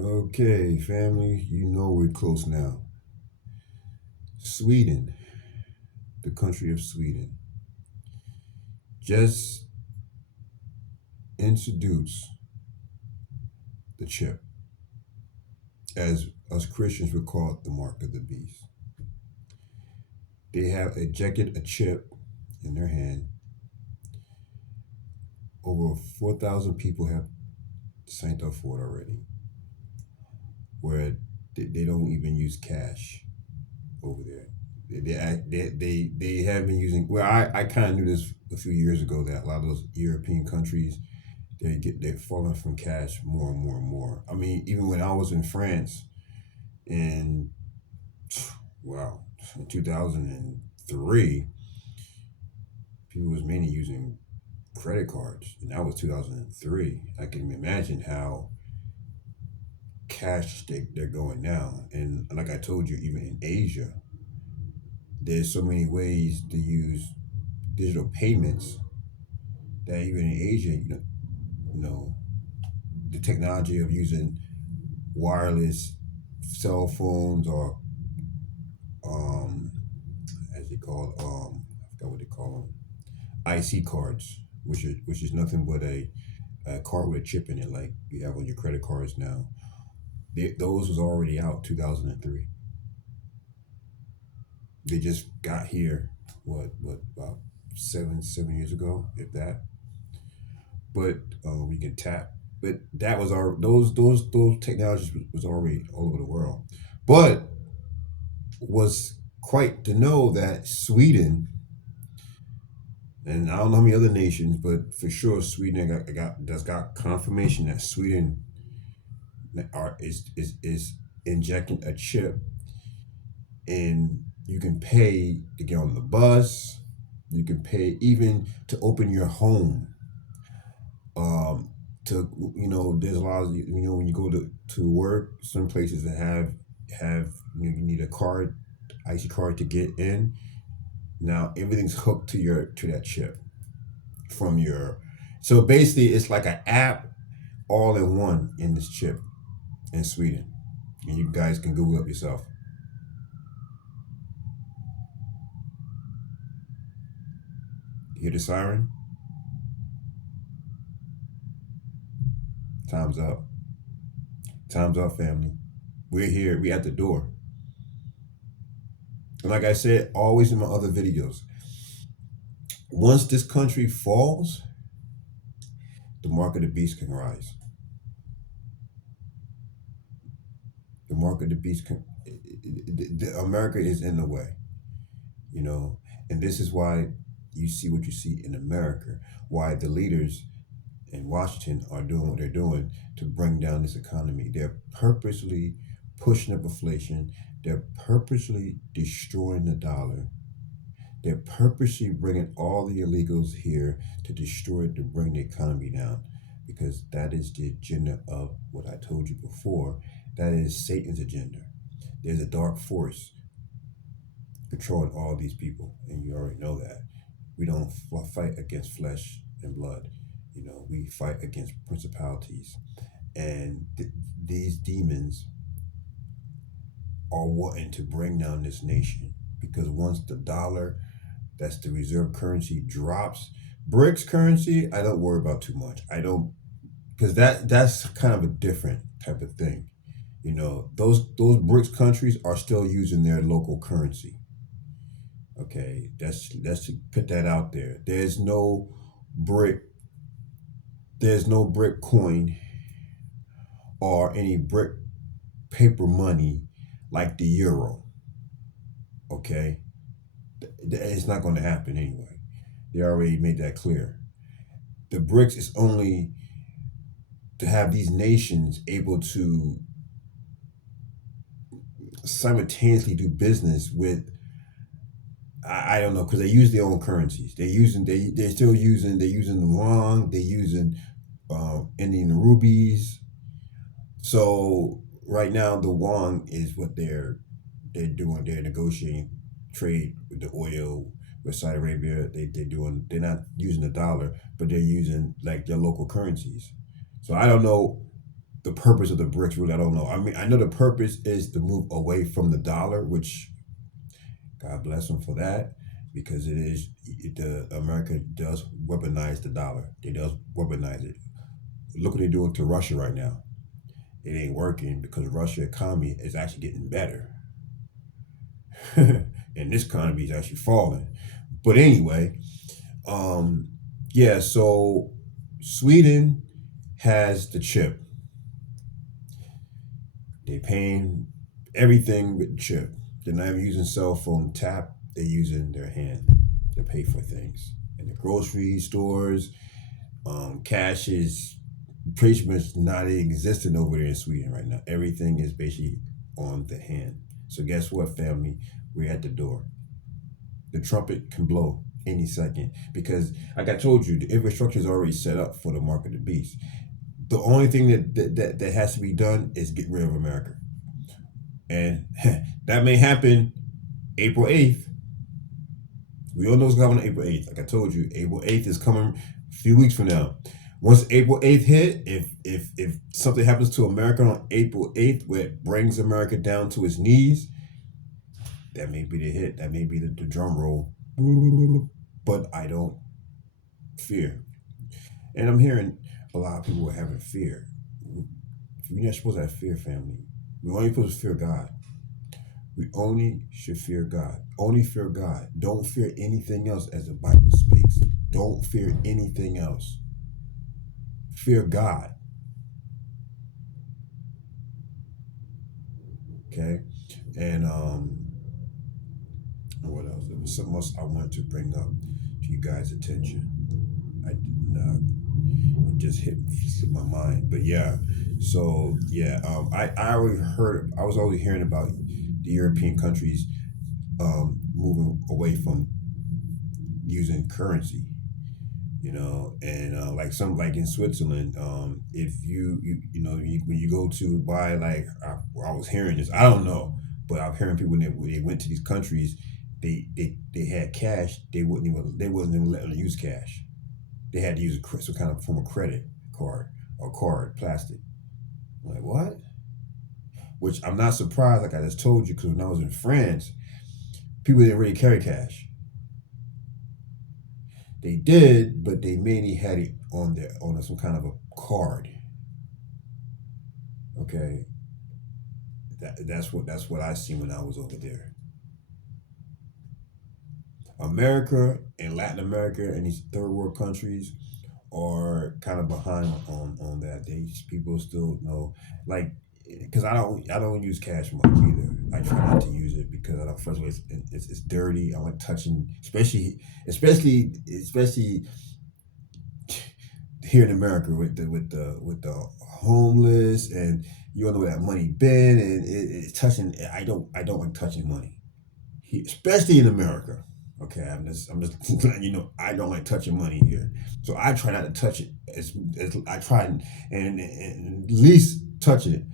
Okay, family, you know we're close now. Sweden, the country of Sweden, just introduced the chip, as us Christians would call it the mark of the beast. They have ejected a chip in their hand. Over 4,000 people have signed up for it already, where they don't even use cash over there. They have been using. Well, I kind of knew this a few years ago that a lot of those European countries they're falling from cash more and more and more. I mean, even when I was in France in wow in 2003, people was mainly using credit cards, and that was 2003. I can imagine how cash they're going now, and like I told you, even in Asia, there's so many ways to use digital payments that even in Asia, you know the technology of using wireless cell phones or um, as they call I forgot what they call them, IC cards, which is nothing but a card with a chip in it, like you have on your credit cards now. Those was already out 2003. They just got here. What about 7 years ago, if that. But you can tap. But that was our those technologies was already all over the world. But was quite to know that Sweden, and I don't know how many other nations, but for sure Sweden got confirmation that Sweden is injecting a chip, and you can pay to get on the bus, you can pay even to open your home. Um, to there's a lot of when you go to work, some places that have you need a card, IC card to get in. Now everything's hooked to that chip from your. So basically, it's like an app all in one in this chip in Sweden, and you guys can Google up yourself. You hear the siren? Time's up. Time's up, family. We're here. We at the door. And like I said, always in my other videos, once this country falls, the mark of the beast can rise. The mark of the beast can. America is in the way, you know, and this is why you see what you see in America. Why the leaders in Washington are doing what they're doing to bring down this economy. They're purposely pushing up inflation. They're purposely destroying the dollar. They're purposely bringing all the illegals here to destroy it, to bring the economy down, because that is the agenda of what I told you before. That is Satan's agenda. There's a dark force controlling all these people, and you already know that. We don't fight against flesh and blood. We fight against principalities, and these demons are wanting to bring down this nation, because once the dollar, that's the reserve currency, drops, BRICS currency, I don't worry about too much. I don't, because that's kind of a different type of thing. Those BRICS countries are still using their local currency. Okay, that's to put that out there. BRIC, there's no BRIC coin or any BRIC paper money like the euro. Okay, it's not going to happen anyway. They already made that clear. The BRICS is only to have these nations able to simultaneously do business with. I don't know, because they use their own currencies. They're using the won. They're using Indian rupees. So right now the won is what they're doing. They're negotiating trade with the oil with Saudi Arabia. They're not using the dollar, but they're using like their local currencies. So I don't know the purpose of the BRICS really, I don't know. I mean, I know the purpose is to move away from the dollar, which God bless them for that, because the America does weaponize the dollar. They does weaponize it. Look what they're doing to Russia right now. It ain't working because Russia economy is actually getting better, and this economy is actually falling. But anyway, um, yeah. So Sweden has the chip. They paying everything with the chip. They're not even using cell phone tap. They're using their hand to pay for things. In the grocery stores, cash is pretty much not existing over there in Sweden right now. Everything is basically on the hand. So guess what, family? We're at the door. The trumpet can blow any second because, like I told you, the infrastructure is already set up for the mark of the beast. The only thing that has to be done is get rid of America, and that may happen April 8th. We all know it's coming on April 8th. Like I told you, April 8th is coming a few weeks from now. Once April 8th hit, if something happens to America on April 8th where it brings America down to its knees, that may be the hit. That may be the drum roll. But I don't fear. And I'm hearing a lot of people are having fear. We're not supposed to have fear, family. We're only supposed to fear God. We only should fear God. Only fear God. Don't fear anything else, as the Bible speaks. Don't fear anything else. Fear God. Okay? And what else? There was something else I wanted to bring up to you guys' attention. I did not. It just hit my mind. But yeah. So yeah, I already heard. I was always hearing about the European countries moving away from using currency, and like in Switzerland, if when you go to buy, like I was hearing this, I don't know, but I'm hearing people when they went to these countries, they had cash, they wasn't even letting them use cash. They had to use some kind of form of credit card or card plastic. I'm like, what? Which I'm not surprised, like I just told you, because when I was in France, people didn't really carry cash. They did, but they mainly had it on some kind of a card. Okay, that's what I seen when I was over there. America and Latin America and these third world countries are kind of behind on that. People still know, like, because I don't use cash much either. I try not to use it because first of all it's dirty. I like touching, especially here in America with the homeless, and you don't know where that money been, and it's touching. I don't like touching money, especially in America. Okay, I'm just letting you know I don't like touching money here, so I try not to touch it. As I try and at least touch it.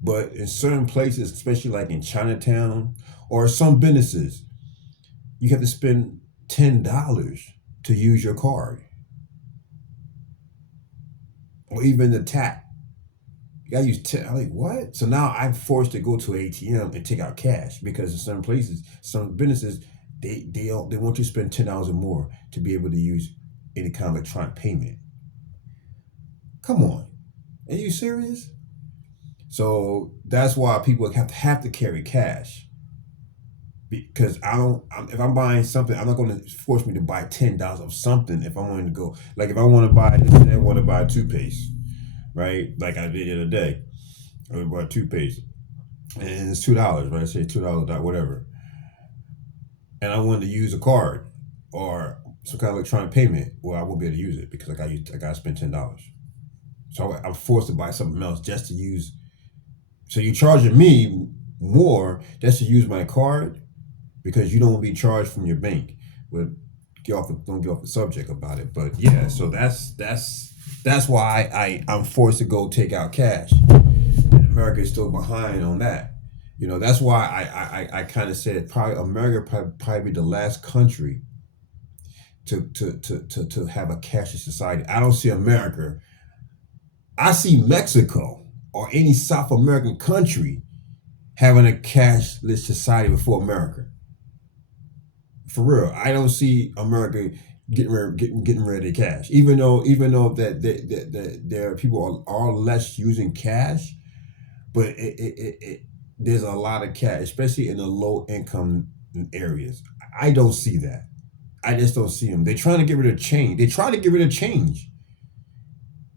But in certain places, especially like in Chinatown or some businesses, you have to spend $10 to use your card, or even the tap. You gotta use 10. I'm like, what? So now I'm forced to go to an ATM and take out cash because in some places, some businesses, they want you to spend $10 or more to be able to use any kind of electronic payment. Come on, are you serious? So that's why people have to carry cash, because I don't. If I'm buying something, I'm not going to force me to buy $10 of something. If I'm wanting to go, like if I want to buy, let's say I want to buy toothpaste, right? Like I did the other day, I bought toothpaste, and it's $2, right? Say $2, whatever, and I wanted to use a card or some kind of electronic payment. Well, I won't be able to use it because I got to spend $10. So I'm forced to buy something else just to use. So you're charging me more just to use my card because you don't want to be charged from your bank. But don't get off the subject about it. But yeah, so that's why I'm forced to go take out cash, and America is still behind on that. That's why I kind of said probably America probably be the last country to have a cashless society. I don't see America. I see Mexico. or any South American country having a cashless society before America. For real, I don't see America getting rid of cash. Even though that there are people are less using cash, but there's a lot of cash, especially in the low income areas. I don't see that. I just don't see them. They're trying to get rid of change. They try to get rid of change.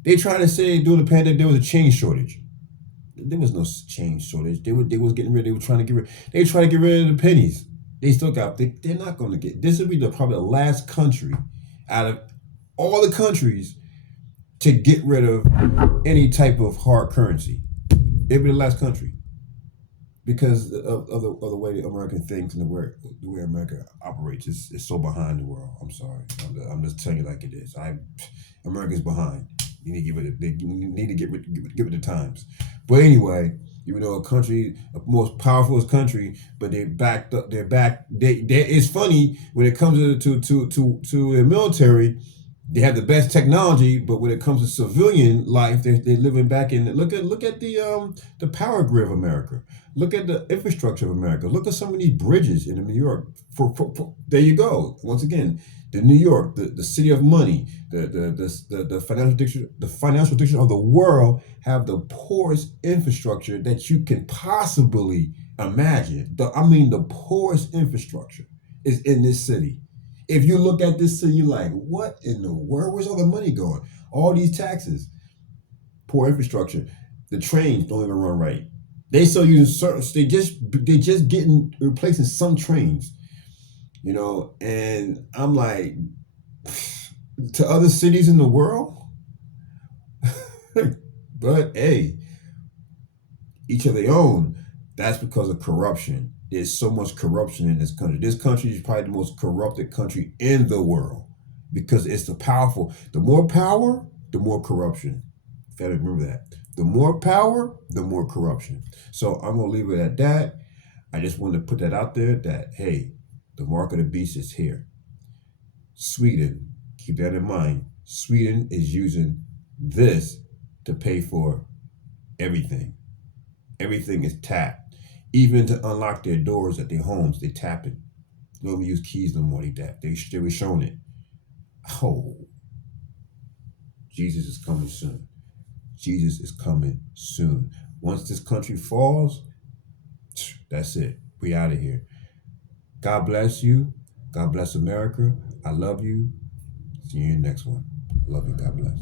They try to say during the pandemic there was a change shortage. There was no change shortage. They was getting rid. They were trying to get rid. They try to get rid of the pennies. They still got. They're not going to get. This will be probably the last country out of all the countries to get rid of any type of hard currency. It'll be the last country because of the way the American thinks and the way America operates. It's so behind the world. I'm sorry. I'm just telling you like it is. America's behind. You need to give it. They need to get with the times. But anyway, even though a most powerful country, but they're backed up. They're back. It's funny when it comes to the military. They have the best technology, but when it comes to civilian life, they're living back in. Look at the power grid of America. Look at the infrastructure of America. Look at some of these bridges in New York. There you go. Once again, the New York, the city of money, the financial district of the world have the poorest infrastructure that you can possibly imagine. The poorest infrastructure is in this city. If you look at this city, you're like, what in the world? Where's all the money going? All these taxes, poor infrastructure. The trains don't even run right. They still using certain. They just getting replacing some trains, And I'm like, to other cities in the world, but hey, each of their own. That's because of corruption. There's so much corruption in this country. This country is probably the most corrupted country in the world because it's the powerful. The more power, the more corruption. You gotta remember that. The more power, the more corruption. So I'm gonna leave it at that. I just wanted to put that out there that hey, the mark of the beast is here. Sweden, keep that in mind. Sweden is using this to pay for everything. Everything is tapped. Even to unlock their doors at their homes, they tap it. They don't even use keys no more. They were showing it. Oh, Jesus is coming soon. Jesus is coming soon. Once this country falls, that's it. We out of here. God bless you. God bless America. I love you. See you in the next one. Love you. God bless.